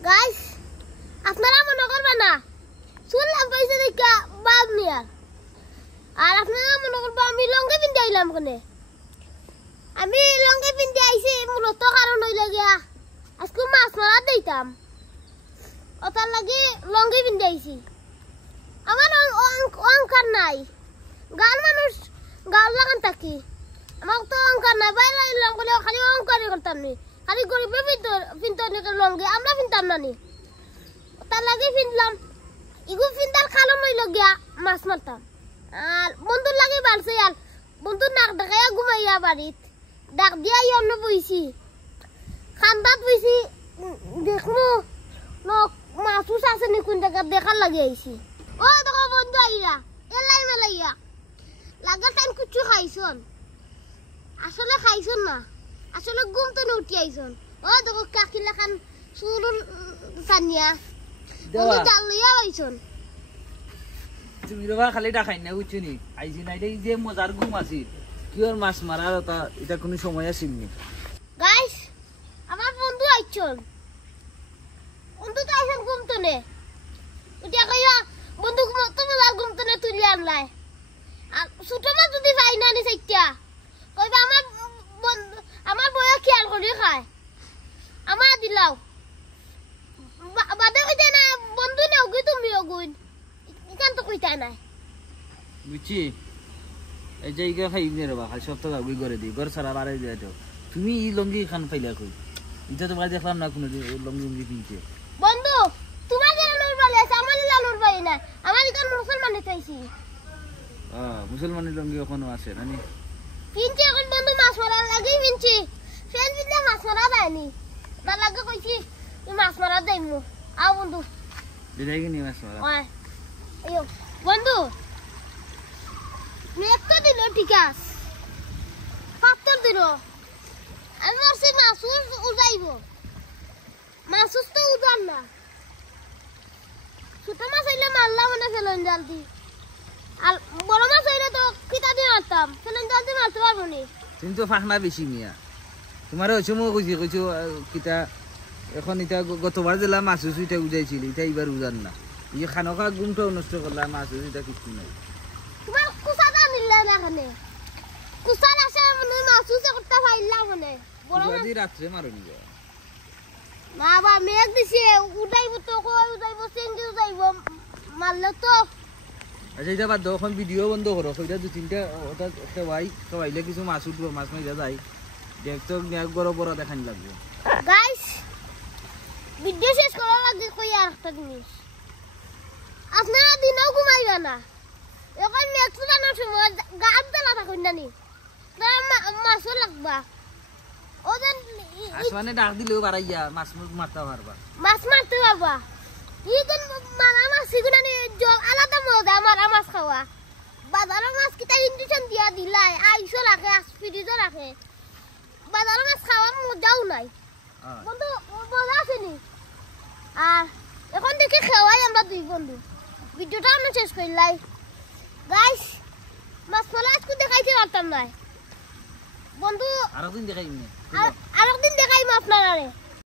guys আপনারা মনে করবেন না শুনলাম পয়সা দেখা বাঘ নিয়া আর আপনারা মনে করবেন আমি লঙ্গি পিনতে আইলাম কোনে আমি লঙ্গি পিনতে আইছি মূলত কারণ হইল গিয়া আজকে মাছ মারা দিতাম ওটার লাগি লঙ্গি পিনতে আইছি আমার অঙ্কার নাই গাল মানুষ গাল লাগান থাকি আমার তো অঙ্কার নাই বাইরে আইলাম বলে খালি অঙ্কারই করতাম নি খালি গরিবে পিনতে লঙ্গি আমরা পিনতাম না নি তার লাগে পিনলাম ইগু পিনতার খালো হইল গিয়া মাছ মারতাম আর বন্ধুর লাগে বাড়ছে আর বন্ধুর নাক ডাকাইয়া ঘুমাইয়া বাড়িত ডাক দিয়া অন্য বইছি খান্দাত বইছি দেখমু মাছুস আছে নি কোন জায়গা দেখার লাগে আইছি ও দেখো বন্ধু আইয়া এলাই মেলাইয়া লাগার টাইম কুচু খাইছন আসলে খাইছন না আসলে ঘুম তো উঠি আইছন ও দেখো কাকিলা খান সুরুল সানিয়া বন্ধু জাল লইয়া আইছন তুমি রবা খালি ডাকাই না বুঝছনি আইছি না এই যে মজার ঘুম আছে কি ওর মাছ মারার এটা কোনো সময় আসেনি গাইস আমার বন্ধু আইছন বন্ধু তো আইছন ঘুম তো নে উঠিয়া কইয়া বন্ধু তুমি আর ঘুম তো নে তুলি আনলাই আর ছোট মাছ যদি পাই না নি সাইটা কইবা আমার বয়া খেয়াল করে খায় আমার দিলাও বাদে কইতে না বন্ধু না ওগি তুমি ওগুন ইকান তো কইতা নাই বুঝছি এই যে ইগা খাই নে রবা খালি সপ্তাহ আগুই করে দি ঘর সারা বারে যায় তো তুমি ই লঙ্গি খান পাইলা কই এটা তো বাড়ি দেখলাম না কোনো লঙ্গি পিনছে বন্ধু তোমার যেন নূর বালি আছে আমার নূর বালি না আমার ইকান মুসলমানে চাইছি মুসলমানের লঙ্গি এখনো আছে নানি পিনছে এখন বন্ধু মাছ মারার লাগেই পিনছি ফেল দিলে মাছ মারা যায়নি তার লাগে কইছি তুই মাছ মারা দেইমু আও বন্ধু বিদায় কি নি মাছ মারা আয়ো বন্ধু একটা দিল ঠিক আছে পাত্তর দিল আমার সে মাছ উজাইব মাছ তো উজান না ছোট মাছ হইলে মারলাম মানে ফেলন জাল দি আর বড় মাছ হইলে তো কিতা দিয়ে মারতাম ফেলন জাল দিয়ে মারতে পারবো নি তুমি তো ফাঁকনা বেশি মিয়া তোমার হচ্ছে মই কইছো কিতা এখন এটা গতবার দিলাম মাছ উইটা উজাইছিল এটা এবার উজান না এই খানকা গুমটাও নষ্ট করলাম মাছ উইটা কিছু নাই তোমার কুসাটা নিলে না এখানে কুসার আসে মানে মাছ উজা করতে পাইলাম মানে বড় মাছ রাত্রে মারনি যায় না বা মেঘ দিছে উঠাইব তো কই উঠাইব সিঙ্গি উঠাইব মারলে তো আচ্ছা এটা বাদ এখন ভিডিও বন্ধ করো কইটা দু তিনটা ওটা খাওয়াইলে কিছু মাছ উঠবো মাছ মাইরা যায় দেখতো বড় বড় দেখানি লাগবে গাইস ভিডিও শেষ করা লাগে কই আর একটা জিনিস আপনারা দিনও ঘুমাইবা না এখন মেঘ চুলানোর সময় গাছ জ্বালা থাকুন না নি মাছও লাগবা ওদের আসমানে ডাক দিলেও বাড়াইয়া মাছ মারতে পারবা মাছ মারতে পারবা ইদিন মারা মাছ সিগুনা নি আলাদা মজা মারা মাছ খাওয়া বাজারের মাছ কিটা ইঞ্জেকশন দিয়া দিলাই আইসো রাখে ফ্রিজও রাখে বাজারের মাছ খাওয়ার মজাও নাই বন্ধু মজা আছে নি আর এখন দেখি খাওয়াই আমরা দুই বন্ধু ভিডিওটা আমরা শেষ করলাই গাইস মাছ মারা আজকে দেখাইতে পারতাম না বন্ধু আরেকদিন দেখাইনি আরেকদিন দেখাইম আপনারা